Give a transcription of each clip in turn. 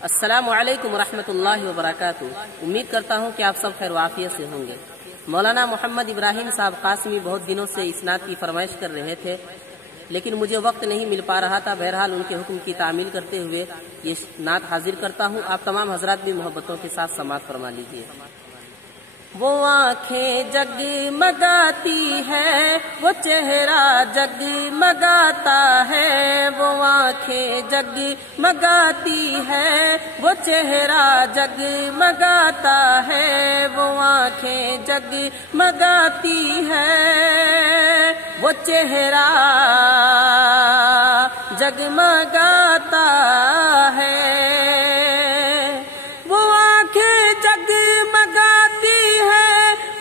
अस्सलामु अलैकुम रहमतुल्लाहि व बरकातुहू। उम्मीद करता हूँ कि आप सब खैर वाफियत से होंगे। मौलाना मोहम्मद इब्राहिम साहब कासमी बहुत दिनों से इस नात की फरमाइश कर रहे थे, लेकिन मुझे वक्त नहीं मिल पा रहा था। बहरहाल उनके हुक्म की तामील करते हुए ये नात हाजिर करता हूँ। आप तमाम हजरात भी मोहब्बतों के साथ समाअत फरमा लीजिए। वो आंखें जगमगाती है, वो चेहरा जगमगाता है। वो आंखें जगमगाती है, वो चेहरा जगमगाता है। वो आंखें जगमगाती है, वो चेहरा जगमगाता है। वो आंखें जगमगाती है,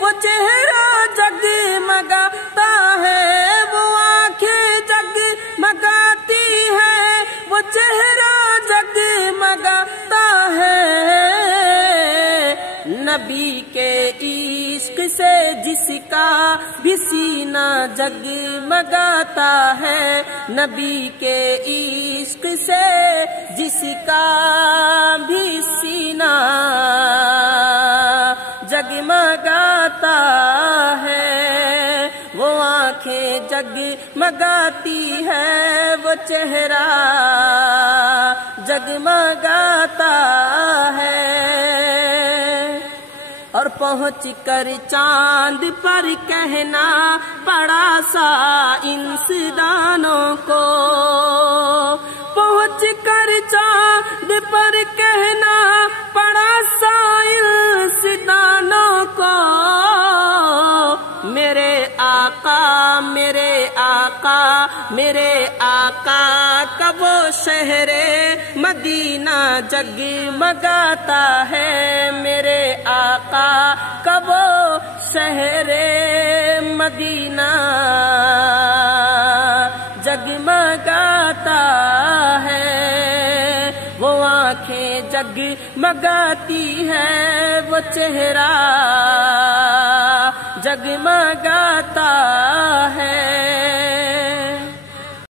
वो चेहरा जगमगाता है। वो आंखें जगमगाती है, वो चेहरा जगमगाता है। नबी के इश्क से जिसका भी सीना जगमगाता है। नबी के इश्क से जिसका भी सीना जगमगाता है। वो आंखें जगमगाती है, वो चेहरा जगमगाता है। और पहुँच कर चांद पर कहना पड़ा साइंसदानों को। पहुँच कर चांद पर कहना पड़ा साइंसदानों को। मेरे आका मेरे आका मेरे आका का वो शहरे मदीना जगमगाता है। मेरे आका का वो शहरे मदीना जगमगाता है। वो आंखें जगमगाती है, वो चेहरा जगमगाता है।